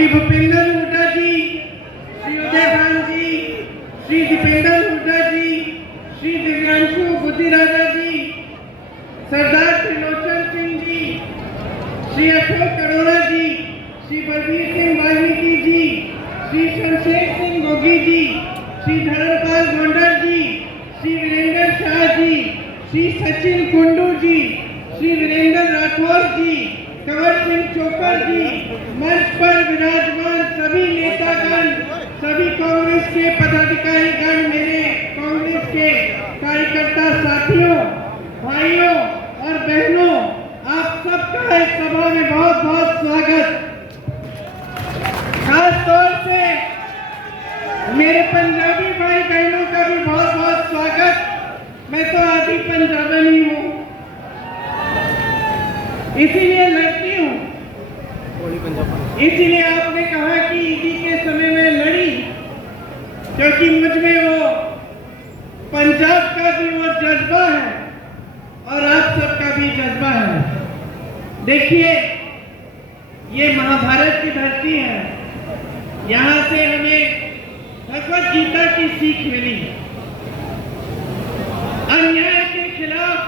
श्री भूपेंद्र हुड्डा जी, श्री उदय भान जी, श्री दीपेंद्र हुड्डा जी, श्री दिव्यांशु बुद्धिराजा जी, सरदार त्रिलोचन सिंह जी, श्री अशोक अरोड़ा जी, श्री बलबीर सिंह वाल्मीकि जी, श्री शमशेर सिंह गोगी जी, श्री धर्मपाल गोंडर जी, श्री वीरेंद्र शाह जी, श्री सचिन कुंडू जी, श्री वीरेंद्र राठौर जी, कंवर सिंह चोकर जी, मंच पर विराजमान सभी नेतागण, सभी कांग्रेस के पदाधिकारीगण, मेरे कांग्रेस के कार्यकर्ता साथियों, भाइयों और बहनों, आप सबका इस सभा में बहुत बहुत स्वागत। खास तौर से मेरे पंजाबी भाई बहनों का भी बहुत बहुत स्वागत। मैं तो आदि पंजाबी ही हूँ, इसीलिए लड़ती हूँ। इसीलिए आपने कहा कि ईदी के समय में लड़ी, क्योंकि मुझ में वो पंजाब का भी वो जज्बा है और आप सबका भी जज्बा है। देखिए, ये महाभारत की धरती है, यहाँ से हमें भगवत गीता की सीख मिली। अन्याय के खिलाफ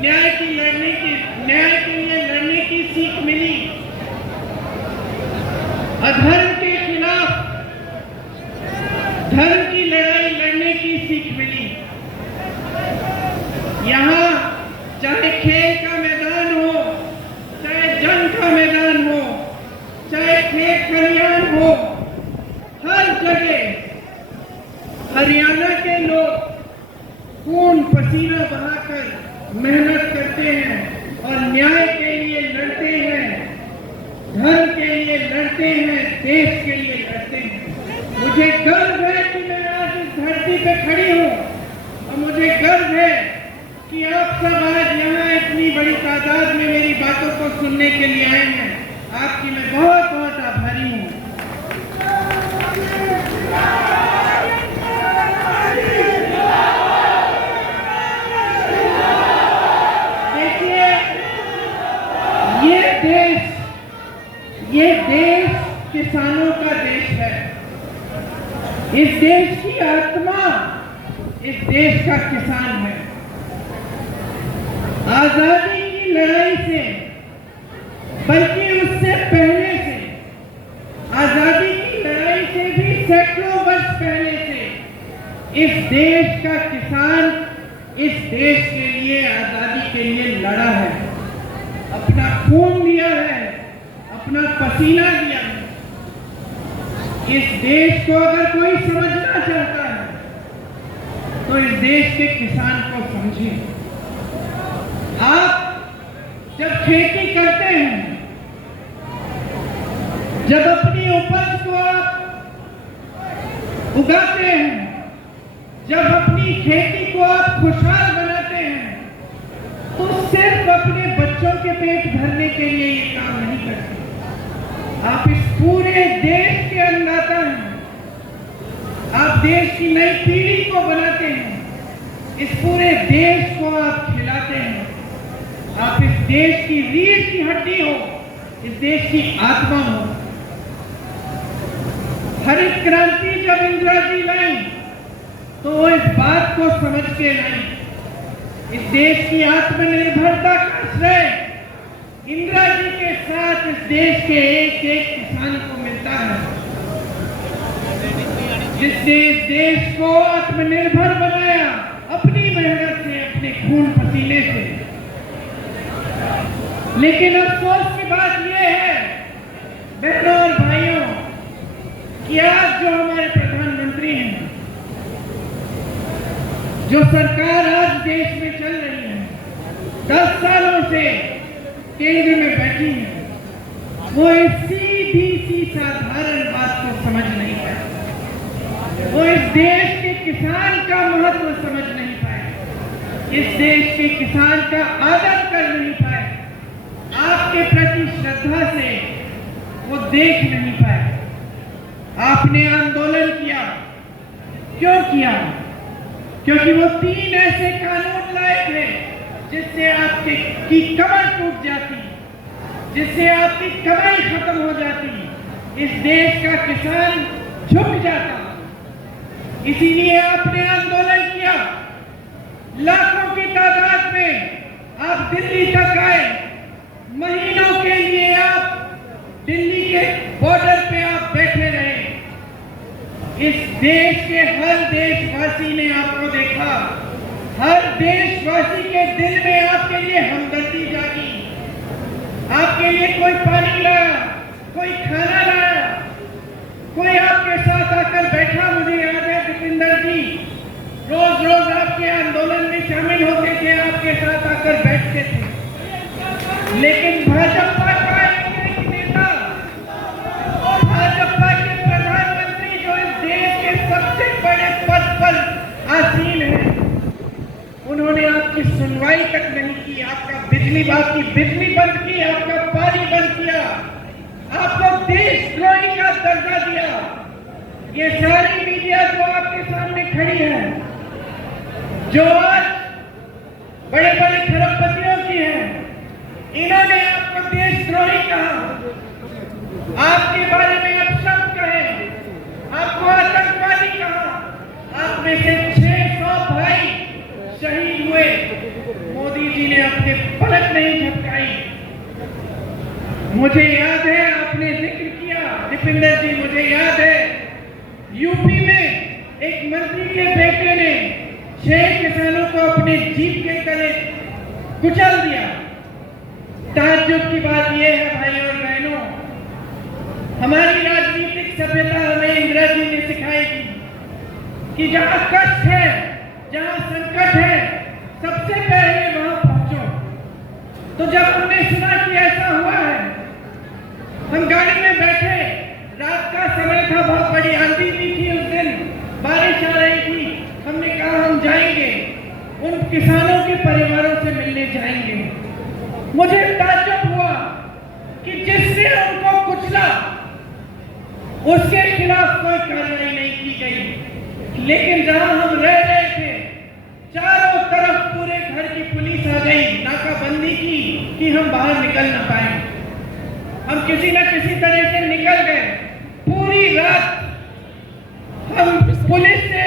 न्याय के लिए लड़ने की सीख मिली। अधर्म के खिलाफ धर्म की लड़ाई लड़ने की सीख मिली। यहाँ चाहे खेल का मैदान हो, चाहे जंग का मैदान हो, चाहे खेत खलिहान हो, हर जगह हरियाणा के लोग खून पसीना बहाकर मेहनत करते हैं और न्याय के लिए लड़ते हैं, धर्म के लिए लड़ते हैं, देश के लिए लड़ते हैं। मुझे गर्व है कि मैं आज इस धरती पे खड़ी हूँ और मुझे गर्व है कि आप सब आज यहाँ इतनी बड़ी तादाद में मेरी बातों को सुनने के लिए आए हैं। आपकी मैं बहुत बहुत आभारी हूँ। ये देश किसानों का देश है। इस देश की आत्मा इस देश का किसान है। आजादी की लड़ाई से, बल्कि उससे पहले से, आजादी की लड़ाई से भी सैकड़ों वर्ष पहले से इस देश का किसान इस देश के लिए, आजादी के लिए लड़ा है, अपना खून दिया है, अपना पसीना दिया है। इस देश को अगर कोई समझना चाहता है तो इस देश के किसान को समझे। आप जब खेती करते हैं, जब अपनी उपज को आप उगाते हैं, जब अपनी खेती को आप खुशहाल बनाते हैं, तो सिर्फ अपने बच्चों के पेट भरने के लिए ये काम नहीं करते। आप इस पूरे देश के अन्नदाता हैं। आप देश की नई पीढ़ी को बनाते हैं। इस पूरे देश को आप खिलाते हैं। आप इस देश की रीढ़ की हड्डी हो, इस देश की आत्मा हो। हरित क्रांति जब इंदिरा जी लाई तो वो इस बात को समझ के लाई। इस देश की आत्मनिर्भरता का श्रेय इंदिरा जी के साथ इस देश के एक एक किसान को मिलता है, जिसने इस देश को आत्मनिर्भर बनाया अपनी मेहनत से, अपने खून पसीने से। लेकिन अफसोस की बात यह है बहनों और भाइयों कि आज जो हमारे प्रधानमंत्री हैं, जो सरकार आज देश में चल रही है, 10 सालों से केंद्र में बैठी है, वो इस सीधी साधारण बात को समझ नहीं पाए। वो इस देश के किसान का महत्व समझ नहीं पाए, इस देश के किसान का आदर कर नहीं पाए, आपके प्रति श्रद्धा से वो देख नहीं पाए। आपने आंदोलन किया, क्यों किया? क्योंकि वो 3 ऐसे कानून लाए थे जिससे आपकी कमर टूट जाती, जिससे आपकी कमाई खत्म हो जाती, इस देश का किसान झुक जाता। इसीलिए आपने आंदोलन किया, लाखों की तादाद में आप दिल्ली तक आए, महीनों के लिए आप दिल्ली के बॉर्डर पे आप बैठे रहे। इस देश के हर देशवासी ने आपको देखा, हर देशवासी के दिल में आपके लिए हमदर्दी जागी। आपके लिए कोई पानी लाया, कोई खाना लाया, कोई आपके साथ आकर बैठा। मुझे याद है दीपेंद्र जी रोज रोज आपके आंदोलन में शामिल होते थे, आपके साथ आकर बैठते थे। लेकिन भाजपा का एक नेता, भाजपा के प्रधानमंत्री जो इस देश के सबसे बड़े पद पर आसीन है, उन्होंने आपकी सुनवाई तक नहीं की। आपका बिजली बंद की, आपका पानी बंद किया, आपको देशद्रोही का दर्जा दिया। ये सारी मीडिया जो आपके सामने खड़ी है, जो आज बड़े बड़े खरबपतियों की है, इन्होंने आपको देशद्रोही कहा, आपके बारे में अपशब्द कहे, आपको आतंकवादी कहा। आप में से 600 भाई शहीद हुए, मोदी जी ने अपने पलक नहीं झपकाई। मुझे याद है आपने जिक्र किया दीपेंद्र जी, मुझे याद है यूपी में एक मंत्री के बेटे ने 6 किसानों को अपने जीप के तले कुचल दिया। ताज्जुब की बात यह है भाई और बहनों, हमारी राजनीतिक सभ्यता हमें इंदिरा जी ने सिखाई थी कि जहां कष्ट है, जहां संकट है, सबसे पहले वहां पहुंचो। तो जब हमने सुना कि ऐसा हुआ है, हम गाड़ी में बैठे, रात का समय था, बहुत बड़ी आंधी भी थी उस दिन, बारिश आ रही थी। हमने कहा हम जाएंगे, उन किसानों के परिवारों से मिलने जाएंगे। मुझे ताज्जुब हुआ कि जिसने उनको कुचला उसके खिलाफ कोई कार्रवाई नहीं की गई। लेकिन जहां हम रह रहे थे, चारों तरफ पूरे घर की पुलिस आ गई, नाकाबंदी की कि हम बाहर निकल ना पाए। हम किसी न किसी तरह से निकल गए। पूरी रात हम पुलिस से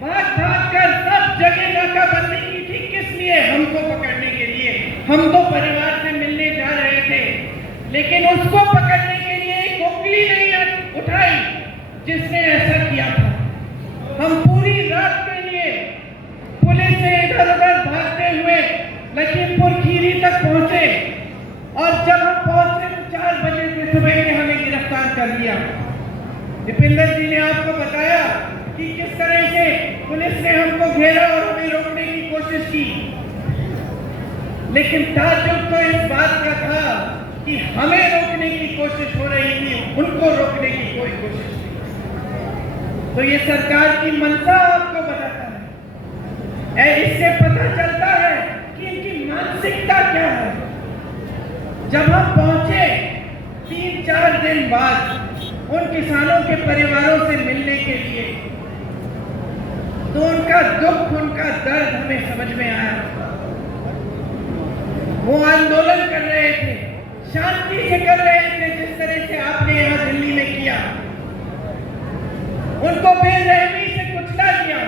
भाग कर सब जगह नाकाबंदी की थी। किस लिए? हमको पकड़ने के लिए। हम तो परिवार से मिलने जा रहे थे, लेकिन उसको पकड़ने के लिए एक उंगली नहीं उठाई जिसने ऐसा किया था। हम पूरी रात के लिए पुलिस से इधर-उधर भागते हुए लखीमपुर खीरी तक पहुंचे, और जब हम पहुंचे तो 4 बजे से सुबह के हमें गिरफ्तार कर लिया। दीपेंद्र जी ने आपको बताया कि किस तरह से पुलिस ने हमको घेरा और हमें रोकने की कोशिश की। लेकिन ताज्जुब तो इस बात का था कि हमें रोकने की कोशिश हो रही थी, उनको रोकने की कोई कोशिश नहीं। तो ये सरकार की मंशा आपको बताता है। इससे पता चलता है कि इनकी मानसिकता क्या है। जब हम पहुंचे 3-4 दिन बाद उन किसानों के परिवारों से मिलने के लिए, तो उनका दुख, उनका दर्द हमें समझ में आया। वो आंदोलन कर रहे थे, शांति से कर रहे थे, जिस तरह से आपने यहां दिल्ली में किया। उनको बेरहमी से कुचला दिया।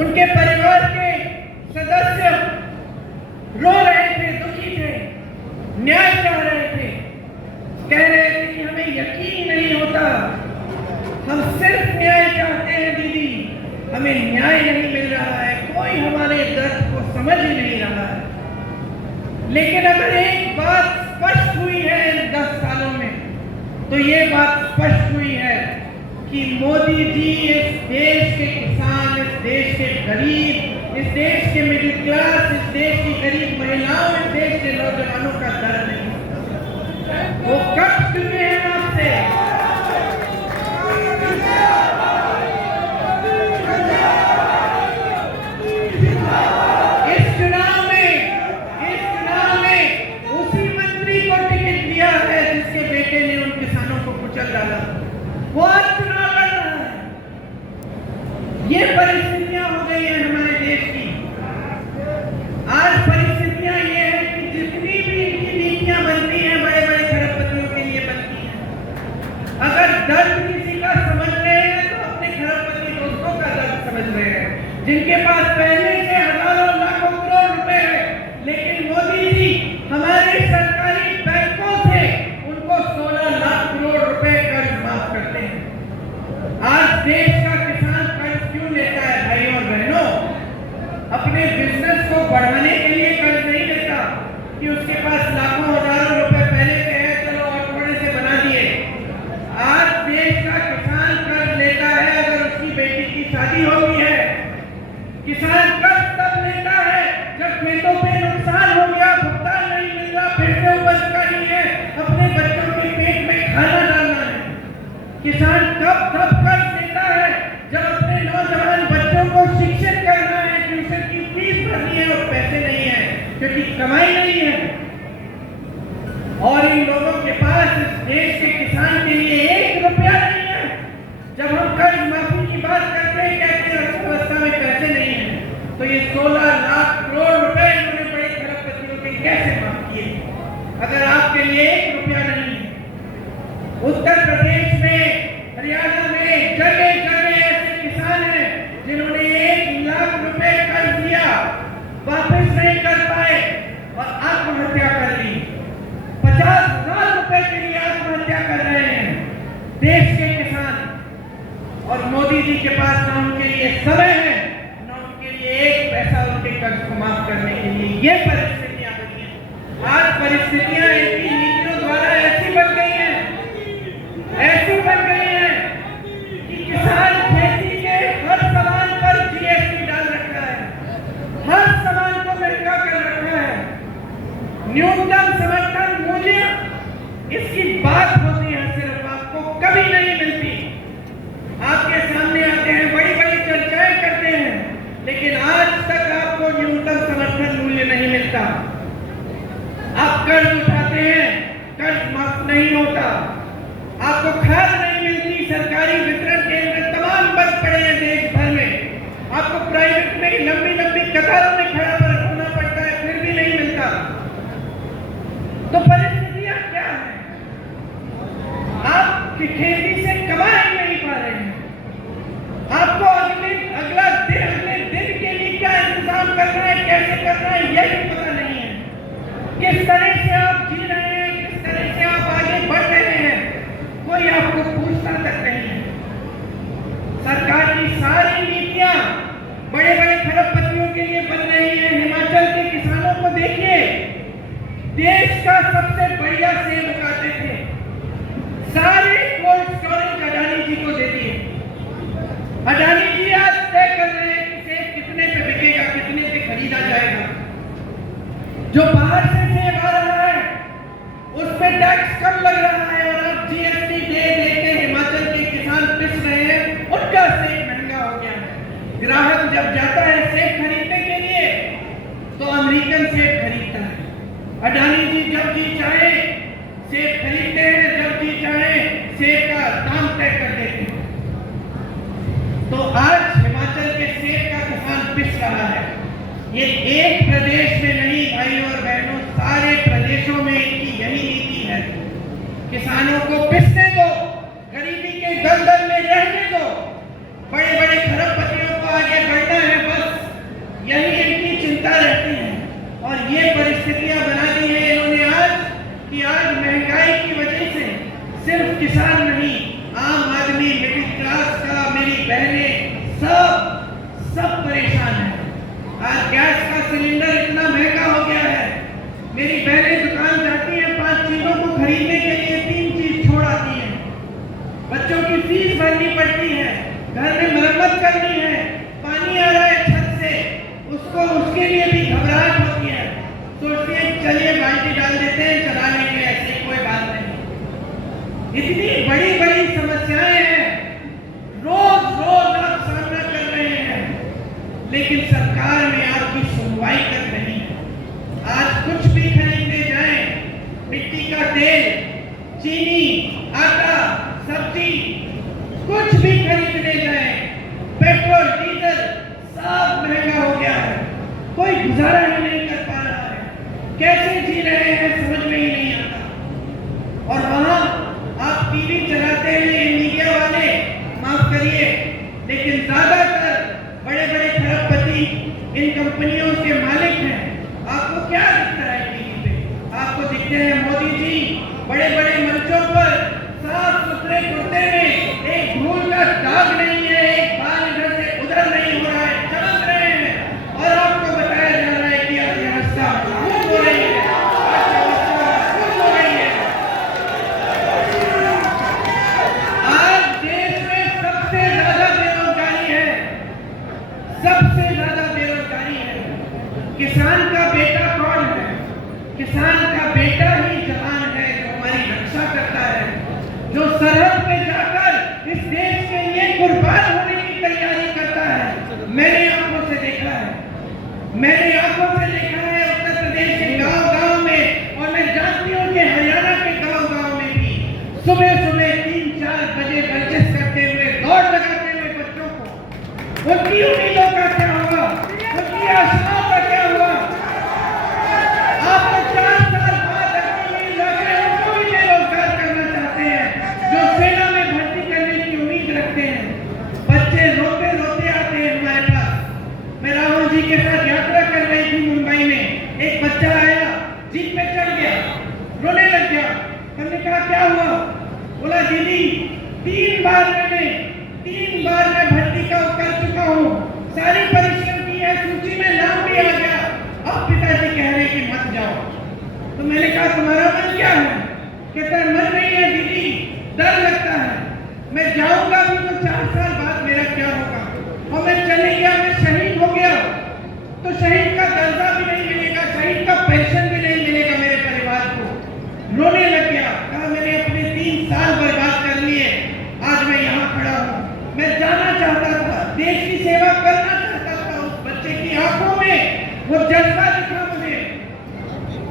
उनके परिवार के सदस्य रो रहे थे, दुखी थे, न्याय चाह रहे थे, कह रहे थे कि हमें यकीन नहीं होता, हम सिर्फ न्याय चाहते हैं दीदी, हमें न्याय नहीं मिल रहा है, कोई हमारे दर्द को समझ ही नहीं रहा है। लेकिन अगर एक बात स्पष्ट हुई है इन 10 सालों में, तो ये बात स्पष्ट हुई है कि मोदी जी इस देश के किसान, इस देश के गरीब, इस देश के मिडिल क्लास, इस देश की गरीब महिलाओं, इस देश के नौजवानों का दर्द नहीं, वो कब चुके हैं आपसे। इस चुनाव में उसी मंत्री को टिकट दिया है जिसके बेटे ने उन किसानों को कुचल डाला। वो आज चुनाव लड़ रहा है। ये परिस्थितियां हो गई है हमारे देश की। आज परिस्थितियां ये है कि जितनी भी इनकी नीतियां बनती हैं, बड़े बड़े खरबपतियों के लिए बनती हैं, को बढ़ाने के लिए कर्ज नहीं लेता कि उसके पास लाखों हजारों रुपए पहले से है, चलो और थोड़े से बना दिए। आज देश का किसान कर्ज लेता है अगर उसकी बेटी की शादी होती है। किसान कर्ज तब लेता है जब खेतों पे नुकसान हो गया, भुगतान नहीं मिल रहा, फिर से उपज करनी है, अपने बच्चों के पेट में खाना डालना है। किसान तब कर्ज लेता है जब अपने नौजवान बच्चों को शिक्षित करना है, ट्यूशन की फीस भरनी है और पैसे नहीं है क्योंकि कमाई नहीं है। और इन लोगों के पास इस देश के किसान के लिए 1 रुपया नहीं है। जब हम कर्ज माफी की बात करते हैं, कहते हैं अर्थव्यवस्था में पैसे नहीं है, तो ये 16 लाख करोड़ रुपए इन्होंने बड़े खरबपतियों के कैसे माफ किए अगर आपके लिए 1 रुपया नहीं है। उत्तर प्रदेश में, हरियाणा में जगह जगह ऐसे किसान हैं जिन्होंने 1 लाख रुपए कर्ज दिया, वापस नहीं कर पाए और आत्महत्या कर ली। 50,000 रुपए के लिए आत्महत्या कर रहे हैं देश के किसान। और मोदी जी के पास ना उनके लिए समय है, ना उनके लिए 1 पैसा उनके कर्ज को माफ करने के लिए। ये परिस्थितियां बनी हैं। आज परिस्थितियां इनकी नीतियों द्वारा ऐसी बन गई हैं कि किसान खेती के हर सामान पर जीएसटी डाल रखा है, हर सामान को महंगा कर रखा है। न्यूनतम समर्थन मूल्य, इसकी बात होती है सिर्फ, आपको कभी नहीं मिलती। आपके सामने आते हैं, बड़ी बड़ी चर्चाएं करते हैं, लेकिन आज तक आपको न्यूनतम समर्थन मूल्य नहीं मिलता। आप कर्ज उठाते हैं, कर्ज माफ नहीं होता। आपको खाद नहीं मिलती, सरकारी वितरण केंद्र तमाम बंद पड़े हैं देश भर में। आपको प्राइवेट में लंबी लंबी कतारों में खड़ा होना पड़ता है, फिर भी नहीं मिलता। तो परिस्थितियां क्या है? आप खेती से कमा ही नहीं पा रहे हैं। आपको अगले दिन के लिए क्या इंतजाम करना है, कैसे करना है, यही पता नहीं है। किस तरह से आप जी रहे हैं, किस तरह से आप आगे बढ़ रहे हैं, कोई आपको पूछता तक नहीं है। सरकार की सारी नीतियां बड़े बड़े खरबपतियों के लिए बन रही है। हिमाचल के किसानों को देखिए, देश का सबसे बढ़िया सेब उगाते थे, सारे कोल्ड स्टोरेज अडानी जी को दे दिए। अडानी जी आज तय कर रहे हैं कि सेब कितने पे बिकेगा, कितने पे खरीदा जाएगा। जो बाहर से सेब आ रहा है उस पे टैक्स कम लग रहा है और अब जीएसटी दे देके हिमाचल के किसान पिस रहे हैं, उनका सेब महंगा हो गया है। ग्राहक जब जाता है सेब खरीदने के लिए तो अमेरिकन सेब खरीदता है। अडानी जी जब जी चाहे सेब खरीदते हैं, जब जी चाहे सेब का दाम तय कर देते हैं। तो आज हिमाचल के सेब का किसान पिस रहा है। ये एक प्रदेश में नहीं भाई और बहनों, सारे प्रदेशों में इनकी यही नीति है। किसानों को पिसने दो, गरीबी के दलदल में रहने दो, बड़े बड़े खरबपतियों को आगे बढ़ना है, बस यही इनकी चिंता रहती है। और ये परिस्थितियां बना दी है इन्होंने आज कि आज महंगाई की वजह से सिर्फ किसान नहीं, आम आदमी, मिडिल क्लास का, मेरी बहनें, सब परेशान है। आज गैस का सिलेंडर इतना महंगा हो गया है, मेरी बहनें दुकान जाती हैं, 5 चीजों को खरीदने के लिए 3 चीज छोड़ आती हैं। बच्चों की फीस भरनी पड़ती है, घर में मरम्मत करनी है, पानी आ रहा है छत से, उसके लिए भी घबराहट होती है। सोचती है चलिए बाल्टी डाल देते हैं, चला लेंगे, ऐसी कोई बात नहीं। इतनी बड़ी बड़ी समस्याएं हैं, रोज रोज आप सामना कर रहे हैं, लेकिन सरकार में आपकी सुनवाई कर रही है। आज कुछ भी खरीदने जाएं, मिट्टी का तेल, चीनी, आटा, सब्जी, कुछ भी खरीदने जाएं, पेट्रोल, डीजल सब महंगा हो गया है। कोई गुजारा ही नहीं कर पा रहा है। कैसे जी रहे हैं समझ में ही नहीं आता। और वहां आप टीवी चलाते हैं, मीडिया वाले, माफ करिए, लेकिन ज्यादातर बड़े बड़े खरबपति इन कंपनियों के मालिक हैं। आपको क्या दिखता है टीवी पे? आपको दिखते हैं मोदी जी बड़े बड़े मंचों पर साफ सुथरे कुर्ते में, एक धूल का दाग नहीं है, एक बाल इधर से उधर नहीं हो रहा है, चमक रहे हैं, और आपको बताया जा रहा किसान का बेटा कौन है? किसान का बेटा ही जवान है, जो हमारी रक्षा करता है, जो सरहद पे जाकर इस देश के लिए कुर्बान होने की तैयारी करता है। मैंने आंखों से देखा है, मैंने आंखों से देखा है उत्तर प्रदेश के गांव-गांव में, और मैं जानती हूँ कि हरियाणा के गांव-गांव में भी सुबह-सुबह 3-4 बजे वर्जिश करते हुए, दौड़ लगाते हुए बच्चों को, उनकी उम्मीदों का क्या हुआ, उनकी आशाओं का क्या हुआ? आप तो 4 साल बाद अपनी इलाके उनको भी बेरोजगार करना चाहते हैं, जो सेना में भर्ती करने की उम्मीद रखते हैं। बच्चे रोते रोते आते हैं हमारे पास। मैं राहुल जी के साथ यात्रा कर रही थी मुंबई में, एक बच्चा आया, जीप पे चढ़ गया, रोने लग गया। हमने कहा क्या हुआ? बोला दीदी 3 बार मैं भर्ती का कर चुका हूँ, सारी परिश्रम की है, सूची में नाम भी आ गया, अब पिताजी कह रहे कि मत जाओ। तो मैंने कहा तुम्हारा मन क्या है? कहता है मन नहीं है दीदी, डर लगता है, मैं जाऊंगा भी तो 4 साल बाद मेरा क्या होगा, और मैं चले गया, मैं शहीद हो गया तो शहीद का दर्जा भी नहीं मिलेगा, शहीद का पेंशन भी नहीं मिलेगा मेरे परिवार को। रोने लग गया, कहा मैंने अपने 3 साल बर्बाद कर लिए, आज मैं यहाँ खड़ा हूँ। मैं जाना चाहता था, देश की सेवा करना चाहता था। उस बच्चे की आंखों में वो जज्बा दिखा मुझे,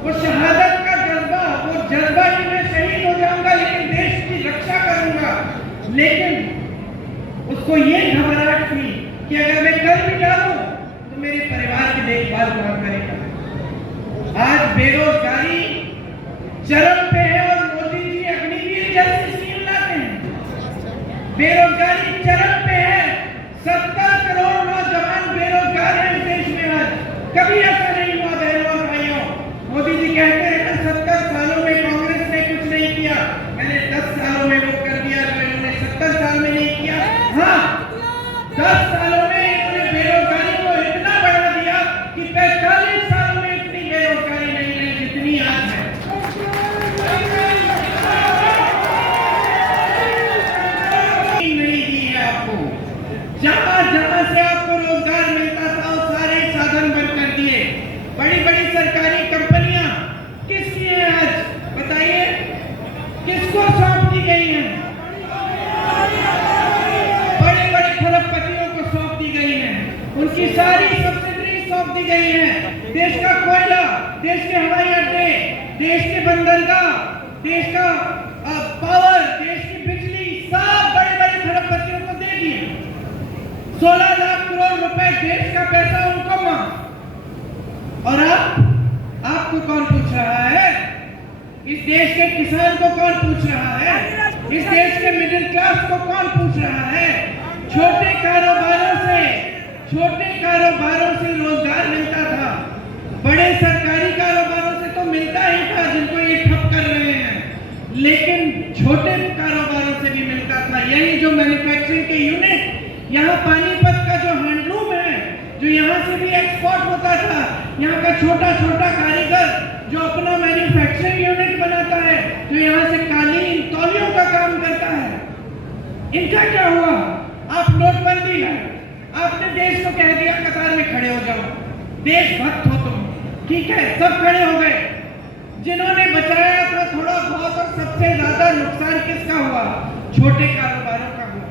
वो शहादत का जज्बा, वो जज्बा कि मैं शहीद हो जाऊंगा लेकिन देश की रक्षा करूंगा। लेकिन उसको ये घबराहट थी कि अगर मैं कर भी डालूं तो मेरे परिवार की देखभाल कौन करेगा। आज बेरोजगारी चरम पे है और मोदी जी अग्निवीर जैसी स्कीम लाते हैं। बेरोजगारी चरम पे है, 70 करोड़ नौजवान बेरोजगार हैं इस देश में आज। कभी ऐसा नहीं हुआ बहनों और भाइयों। मोदी जी कहते हैं 70 सालों में कांग्रेस ने कुछ नहीं किया, मैंने 10 सालों में वो कर दिया जो इन्होंने 70 साल में नहीं किया। हाँ, 10 सालों में इन्होंने बेरोजगारी को इतना बढ़ा दिया कि 45 सालों में इतनी बेरोजगारी नहीं रही जितनी आज है। नहीं दी है आपको, जहां से आपको रोजगार मिलता था वो सारे साधन बंद कर दिए। बड़ी बड़ी सरकारी कंपनियां किसकी है आज बताइए, किसको सौंप दी गई है? बड़े बड़े खरबपतियों को सौंप दी गई है, उनकी सारी सब्सिडी सौंप दी गई है। देश का कोयला, देश के हवाई अड्डे, देश के बंदरगाह, देश का पावर, देश की बिजली, सब बड़े बड़े खरबपतियों को दे दिए। 16 लाख करोड़ रुपए देश का पैसा उनको मांग, और आपको कौन पूछ रहा है? इस देश के किसान को कौन पूछ रहा है? इस देश के मिडिल क्लास को कौन पूछ रहा है? छोटे कारोबारों से रोजगार मिलता था, बड़े सरकारी कारोबारों से तो मिलता ही था जिनको ये ठप कर रहे हैं, लेकिन छोटे कारोबारों से भी मिलता था। यही जो मैन्युफैक्चरिंग के यूनिट, यहाँ पानीपत का जो हैंडलूम है, जो यहाँ से भी एक्सपोर्ट होता था, यहाँ का छोटा छोटा कारीगर जो अपना मैन्युफैक्चरिंग यूनिट बनाता है, जो यहाँ से कालीन तौलियों का काम करता है, इनका क्या हुआ? आप नोटबंदी है, आपने देश को कह दिया कतार में खड़े हो जाओ, देशभक्त हो तुम, ठीक है, सब खड़े हो गए। जिन्होंने बचाया था थोड़ा बहुत, और सबसे ज्यादा नुकसान किसका हुआ? छोटे कारोबारों का हुआ।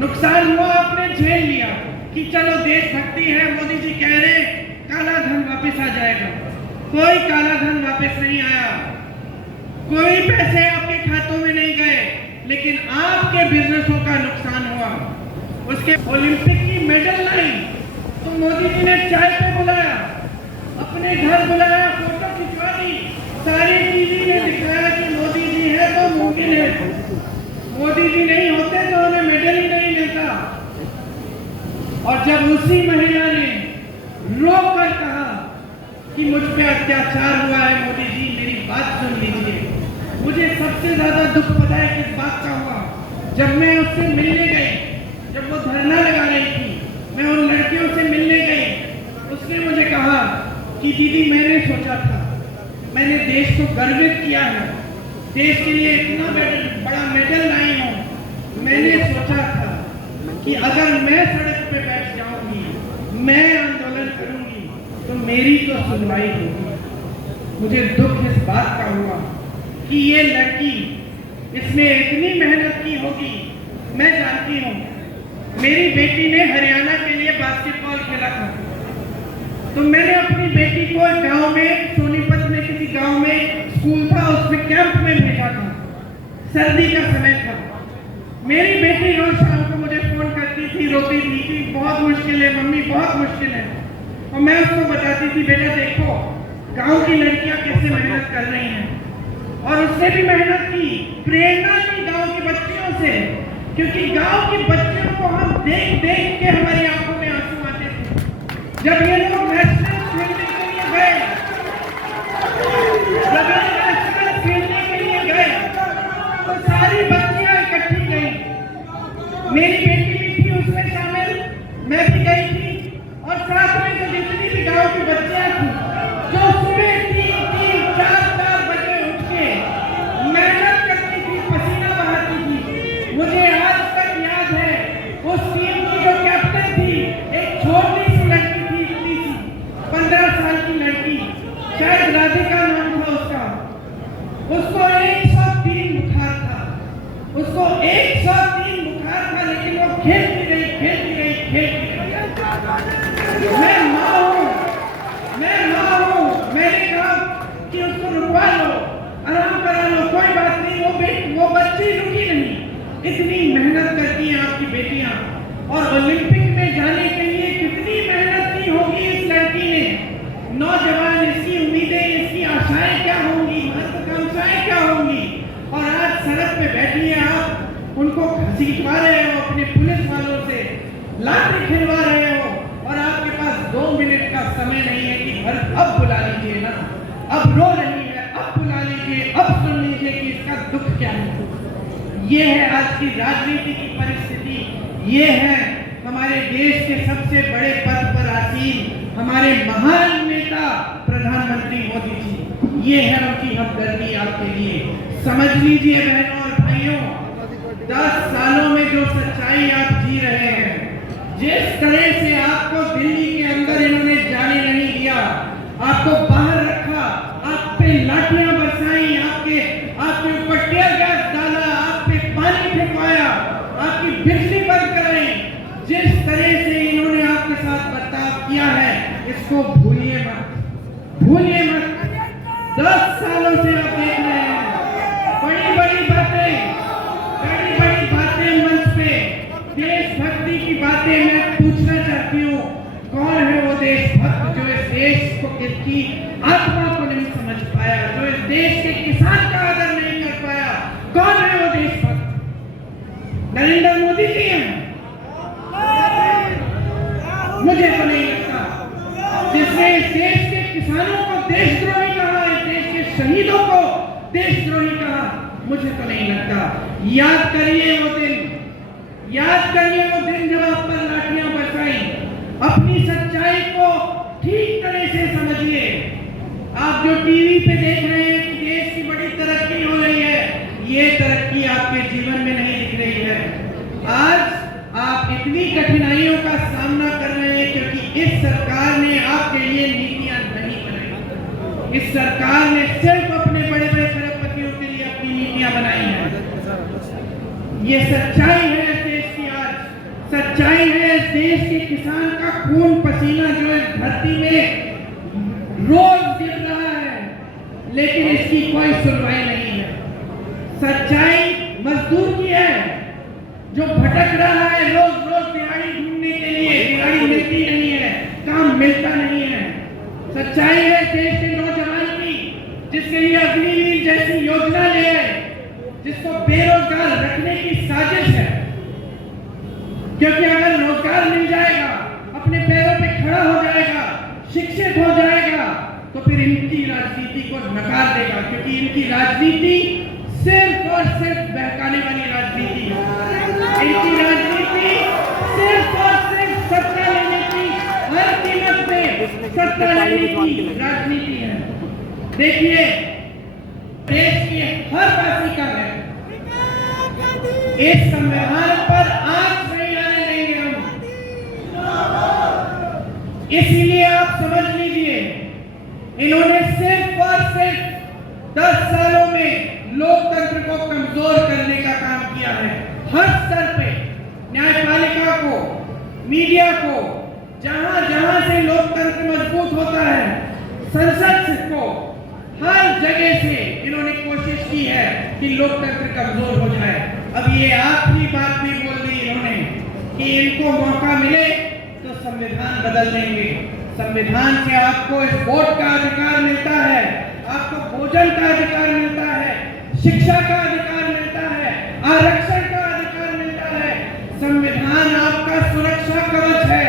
नुकसान हुआ, आपने झेल लिया कि चलो देशभक्ति है, मोदी जी कह रहे काला धन वापस आ जाएगा। कोई काला धन वापस नहीं आया, कोई पैसे आपके खातों में नहीं गए, लेकिन आपके बिजनेसों का नुकसान हुआ। उसके ओलंपिक की मेडल लाई तो मोदी जी ने चाय पे बुलाया, अपने घर बुलाया, फोटो खिंचवा दी, सारी टीवी ने दिखाया कि मोदी जी है तो मुमकिन है। मोदी जी नहीं होते तो उन्हें मेडल ही नहीं मिलता। और जब उसी महिला ने रो कर कहा कि मुझ पे अत्याचार हुआ है, मोदी जी मेरी बात सुन लीजिए, मुझे सबसे ज्यादा दुख पता है किस बात का हुआ। जब मैं उससे मिलने गई, जब वो धरना लगा रही थी, मैं उन लड़कियों से मिलने गई, उसने मुझे कहा कि दीदी मैंने सोचा था, मैंने देश को गर्वित किया है, देश के लिए इतना बड़ा मेडल लाई हूँ। मैंने सोचा था कि अगर मैं सड़क पे बैठ जाऊंगी, मैं आंदोलन करूंगी, तो मेरी तो सुनवाई होगी। मुझे दुख इस बात का हुआ कि ये लड़की, इसने इतनी मेहनत की होगी। मैं जानती हूँ, मेरी बेटी ने हरियाणा के लिए बास्केटबॉल खेला था, तो मैंने अपनी बेटी को गांव में, सोनीपत में किसी गांव में स्कूल था, उसमें कैंप में भेजा था। सर्दी का समय था। मेरी बेटी रोज शाम को मुझे फोन करती थी, रोती थी कि बहुत मुश्किल है मम्मी, बहुत मुश्किल है। और मैं उसको बताती थी, बेटा देखो गांव की लड़कियां कैसे मेहनत कर रही हैं। और उसने भी मेहनत की, प्रेरणा ली गांव की बच्चियों से, क्योंकि गांव की बच्चियों को हम देख देख के हमारी आंखों में आंसू आते थे। जब ये लोग नेशनल खेलने के लिए गए, तो सारी बच्चियां इकट्ठी गई। मेरी बेटी भी थी उसमें शामिल, मैं भी गई थी, और साथ में जो जितनी भी गांव की बच्चियां थी, जो सुबह 3-3, 4-4 बजे उठ के मेहनत करती थी, पसीना बहाती थी। मुझे आज तक याद है, उस टीम की जो कैप्टन थी, एक छोटी सी लड़की थी, इतनी सी 15 साल की लड़की, शायद राधिका नाम था उसका। उसको 103 बुखार था, उसको 103 बुखार था, लेकिन वो खेलती रही, खेलती रही, खेलती रही। मैं माँ हूँ, मैंने कहा कि उसको रुकवा लो, आराम करा लो, कोई बात नहीं। वो बच्ची रुकी नहीं। इतनी मेहनत करती हैं आपकी बेटियां, और ओलंपिक में जाने के लिए कितनी मेहनत की होगी इस लड़की ने। नौजवान, इसकी उम्मीदें, इसकी आशाएं क्या होंगी, महत्वाकांक्षाएं क्या होंगी। और आज सड़क पे बैठी है, आप उनको घसीटवा रहे हो, अपने पुलिस वालों से लाठी खिलवा रहे हो, और आपके पास 2 मिनट का समय नहीं है कि घर अब बुला लीजिए ना, अब रो रही है, अब बुला लीजिए, अब सुन लीजिए कि इसका दुख क्या है। ये है आज की राजनीति की परिस्थिति। ये है हमारे देश के सबसे बड़े पद पर आसीन हमारे महान नेता प्रधानमंत्री मोदी जी। ये है उनकी हमदर्दी आपके लिए। समझ लीजिए बहनों और भाइयों, 10 सालों में जो सच्चाई आप जी रहे हैं, जिस तरह से आपको दिल्ली के अंदर इन्होंने जाने नहीं दिया, आपको बाहर रखा, आप पे लाठियां बरसाई, आपके ऊपर टीयर गैस डाला, आप पे पानी फेंकवाया, आपकी बिजली बंद कराई, जिस तरह से इन्होंने आपके साथ बर्ताव किया है, इसको भूलिए मत, भूलिए मत। 10 सालों से आप देख रहे हैं बड़ी बड़ी बातें मंच पे, देशभक्ति की बातें। मैं पूछना चाहती हूँ, कौन है वो देशभक्त जो इस देश को, की आत्मा को नहीं समझ पाया, जो इस देश के किसान का आदर नहीं कर पाया? कौन है वो देशभक्त? नरेंद्र मोदी जी हैं? मुझे तो नहीं लगता। जिसने इस देश के किसानों को देशद्रोही कहा, इस देश के शहीदों को देशद्रोही कहा, मुझे तो नहीं लगता। याद करिए वो दिन, याद करिए वो दिन जब आप पर लाठियां बरसाई। अपनी सच्चाई को ठीक तरह से समझिए। आप जो टीवी पे देख रहे हैं कि देश की बड़ी तरक्की हो रही है, ये तरक्की आपके जीवन में नहीं दिख रही है। आज आप इतनी कठिनाइयों का सामना कर रहे हैं क्योंकि इस सरकार ने आपके लिए नीतियां नहीं बनाई। इस सरकार ने सिर्फ अपने बड़े बड़े खरबपतियों के लिए अपनी नीतियां बनाई हैं। ये सच्चाई है इस देश की। आज सच्चाई है इस देश के किसान का खून पसीना जो इस धरती में रोज गिर रहा है, लेकिन इसकी कोई सुनवाई नहीं है। सच्चाई मजदूर की है जो भटक रहा है रोज रोज दिहाड़ी ढूंढने के लिए, दिहाड़ी मिलती नहीं है, काम मिलता नहीं है। सच्चाई है देश के नौजवान की, जिसके लिए अग्निवीर जैसी योजना ले आए, जिसको बेरोजगार रखने की साजिश है। क्योंकि अगर रोजगार मिल जाएगा, अपने पैरों पे खड़ा हो जाएगा, शिक्षित हो जाएगा, तो फिर इनकी राजनीति को नकार देगा, क्योंकि इनकी राजनीति सिर्फ और सिर्फ बहकाने वाली राजनीति है। इनकी राजनीति सिर्फ और सिर्फ सत्ता लेने की, हर कीमत पे सत्ता लेने की राजनीति है। देखिए, देश की हर वासी का है, इस संविधान पर आंच नहीं आने देंगे हम। इसीलिए आप समझ लीजिए, इन्होंने सिर्फ और सिर्फ 10 सालों में लोकतंत्र को कमजोर करने का काम किया है। हर स्तर पे न्यायपालिका को, मीडिया को, जहां जहां से लोकतंत्र मजबूत होता है, संसद को, हर जगह से इन्होंने कोशिश की है कि लोकतंत्र कमजोर हो जाए। अब ये आखिरी बात भी बोल दी इन्होंने कि इनको मौका मिले तो संविधान बदल देंगे। संविधान से आपको इस वोट का अधिकार मिलता है, आपको भोजन का अधिकार मिलता है, शिक्षा का अधिकार मिलता है, आरक्षण का अधिकार मिलता है। संविधान आपका सुरक्षा कवच है।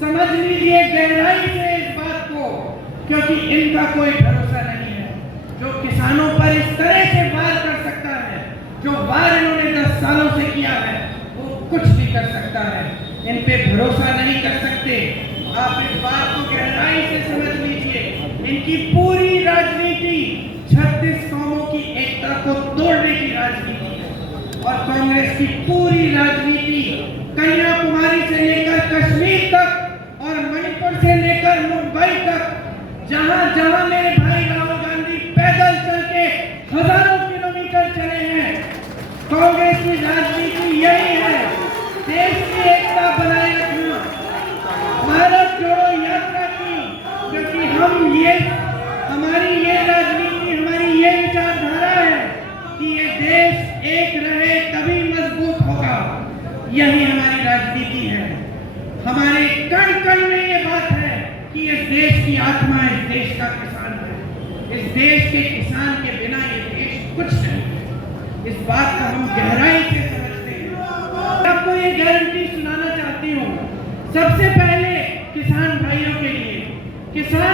समझ लीजिए गहराई से इस बात को, क्योंकि इनका कोई भरोसा नहीं है। जो किसानों पर इस तरह से वार कर सकता है, जो वार इन्होंने 10 सालों से किया है, वो कुछ भी कर सकता है। इन पे भरोसा नहीं कर सकते। आप इस बात को गहराई से समझ लीजिए। इनकी पूरी राजनीति 36 कौमों की एकता को तोड़ने की राजनीति है। और कांग्रेस की पूरी राजनीति कन्याकुमारी से लेकर कश्मीर तक और मणिपुर से लेकर मुंबई तक, जहां जहां मेरे भाई राहुल गांधी पैदल चल के हजारों किलोमीटर चले हैं, कांग्रेस की राजनीति यही है। देश की एकता बनाए रखना, भारत जोड़ो यात्रा की, क्योंकि हमारी ये राजनीति, हमारी ये विचारधारा है कि ये देश एक रहे तभी मजबूत होगा। यही हमारी राजनीति है। हमारे कण कण में ये बात है कि इस देश की आत्मा इस देश का किसान है। इस देश के किसान के बिना ये देश कुछ नहीं। इस बात को हम गहराई से समझते हैं। आपको ये गारंटी सुनाना चाहती हूँ। सबसे पहले किसान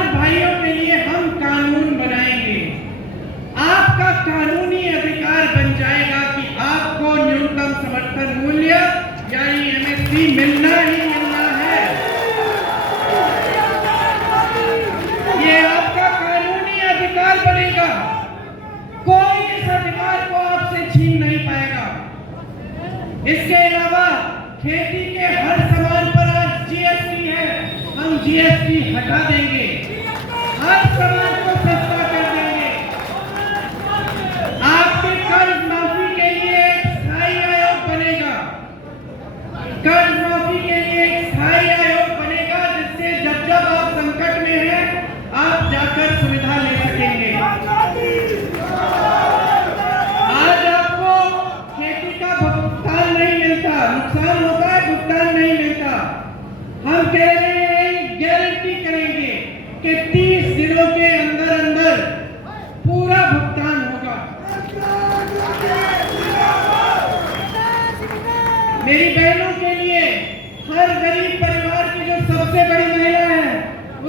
भाइयों के लिए हम कानून बनाएंगे। आपका कानूनी अधिकार बन जाएगा कि आपको न्यूनतम समर्थन मूल्य यानी एमएसपी मिलना ही मिलना है। ये आपका कानूनी अधिकार बनेगा। कोई इस अधिकार को आपसे छीन नहीं पाएगा। इसके अलावा खेती के हर सामान पर आज जीएसटी है, हम जीएसटी हटा देंगे। हर सामान को सस्ता कर देंगे। आपके कर्ज माफी के लिए एक स्थायी आयोग बनेगा। कर्ज माफी के लिए एक स्थायी आयोग बनेगा, जिससे जब जब आप संकट में हैं, आप जाकर सुविधा ले सकेंगे। आज आपको खेती का भुगतान नहीं मिलता, नुकसान होता है, भुगतान नहीं मिलता। हम कह रहे हैं, गारंटी करेंगे कि 30 दिनों के अंदर अंदर पूरा भुगतान होगा। मेरी बहनों के लिए, हर गरीब परिवार की जो सबसे बड़ी महिला है,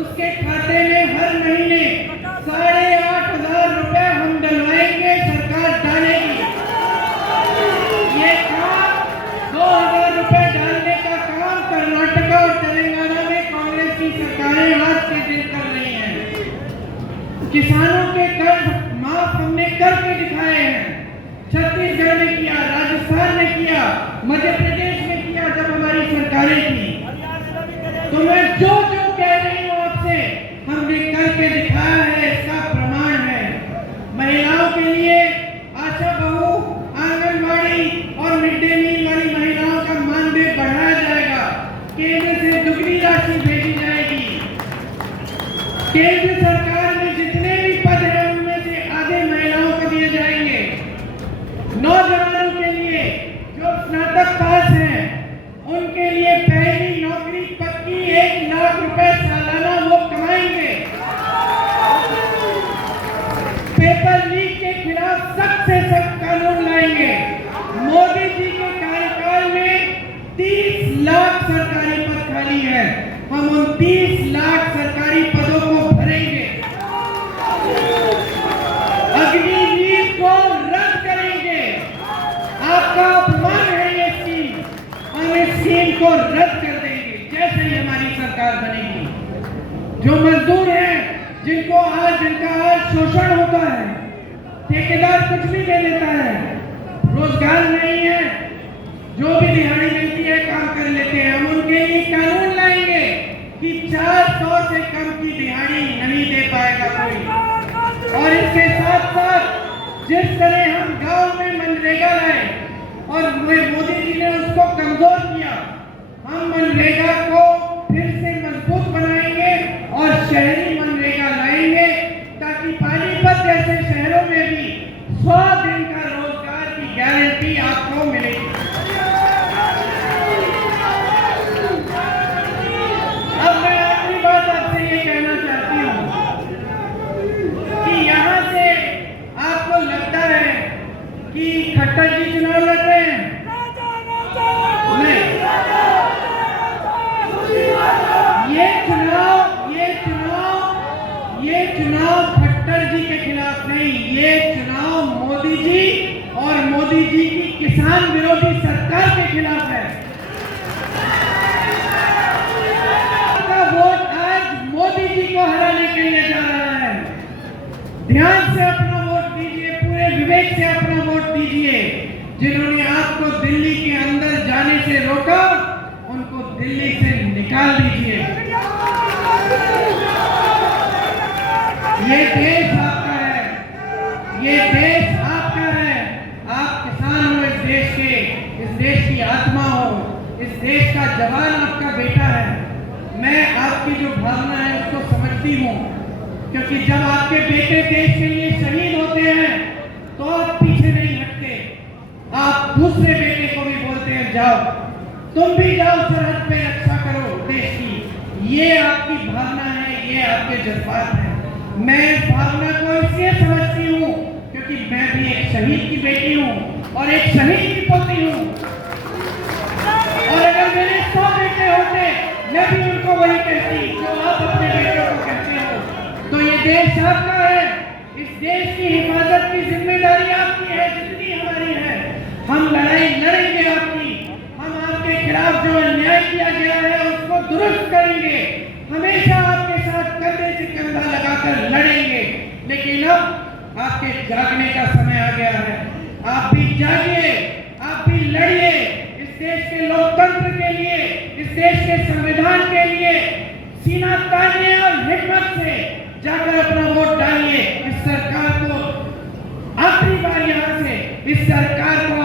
उसके खाते में हर महीने 8,500 रुपए हम डलवाएंगे, सरकार डालेगी। ये काम 2,000 रुपए डालने का काम कर्नाटक और तेलंगाना में कांग्रेस की सरकारें आज के दिन कर रही हैं। किसानों के कर्ज माफ हमने करके दिखाए हैं। छत्तीसगढ़ ने किया, राजस्थान ने किया, मध्य प्रदेश में किया जब हमारी सरकारें थी। तो मैं जो कह रही हूँ आपसे, हमने करके दिखाया है, इसका प्रमाण है। महिलाओं के लिए आशा बहू, आंगनबाड़ी और मिड डे मील वाली महिलाओं का मानदेय बढ़ाया जाएगा। केंद्र से दुगनी राशि भेजी जाएगी। केंद्र सरकार में जितने भी पद हैं, उनमें से आधे महिलाओं को दिए जाएंगे। नौजवानों के लिए जो स्नातक पास हैं, उनके लिए पहली नौकरी पक्की, 1 लाख रुपए सालाना वो कमाएंगे। पेपर लीक के खिलाफ सख्त से सख्त कानून लाएंगे। मोदी जी के कार्यकाल में 30 लाख सरकारी पद खाली है, हम उन 30 लाख सरकारी पदों को भरेंगे। अग्निवीर को रद्द करेंगे। आपका अपमान है ये स्कीम, हम इस स्कीम को रद्द कर देंगे जैसे ही हमारी सरकार बनेगी। जो मजदूर हैं, जिनका आज शोषण होता है, ठेकेदार कुछ भी दे देता है, रोजगार नहीं है, जो भी दिहाड़ी मिलती है काम कर लेते हैं, हम उनके लिए कानून लाएंगे कि 400 से कम की दिहाड़ी नहीं दे पाएगा और इसके साथ साथ जिस तरह हम गांव में मनरेगा लाए और मोदी जी ने उसको कमजोर किया, हम मनरेगा को फिर से मजबूत बनाएंगे और शहरी मनरेगा लाएंगे ताकि पानीपत जैसे शहरों में भी 100 दिन का रोजगार की गारंटी आपको मिलेगी। अब मैं आखिरी बात आपसे ये कहना चाहती हूँ कि यहाँ से आपको लगता है कि खट्टर जी चुनाव लड़ रहे हैं। नहीं, ये चुनाव खट्टर जी के खिलाफ नहीं, ये चुनाव मोदी जी और मोदी जी की किसान विरोधी सरकार के खिलाफ है। आपका वोट आज मोदी जी को हराने के लिए जा रहा है। ध्यान से अपना वोट दीजिए, पूरे विवेक से अपना वोट दीजिए। जिन्होंने आपको दिल्ली के अंदर जाने से रोका, उनको दिल्ली से निकाल दीजिए। ये देश आपका है, ये देश आपका है। आप किसान हो इस देश के, इस देश की आत्मा हो, इस देश का जवान आपका बेटा है। मैं आपकी जो भावना है उसको समझती हूँ, क्योंकि जब आपके बेटे देश के लिए शहीद होते हैं तो आप पीछे नहीं हटते, आप दूसरे बेटे को भी बोलते हैं जाओ, तुम भी जाओ सरहद पे रक्षा करो देश की। ये आपकी भावना है, ये आपके जज्बात हैं। मैं इस भावना को इसलिए समझती हूँ क्योंकि मैं भी एक शहीद की बेटी हूँ और एक शहीद की पोती हूँ। और अगर मेरे 100 बेटे होते, मैं भी उनको वही कहती जो आप अपने बेटों को कहते हो। तो ये देश आपका है, इस देश की हिफाजत की जिम्मेदारी आपकी है जितनी हमारी है। हम लड़ाई लड़ेंगे आपकी, हम आपके खिलाफ जो अन्याय किया गया है उसको दुरुस्त करेंगे, हमेशा आपके साथ कंधे से कंधा लगाकर लड़ेंगे। लेकिन अब आपके जागने का समय आ गया है। आप भी जागिए, आप भी लड़िए इस देश के लोकतंत्र के लिए, इस देश के संविधान के लिए। सीना तानिए और हिम्मत से जाकर अपना वोट डालिए। इस सरकार को आखिरी बार यहाँ से, इस सरकार को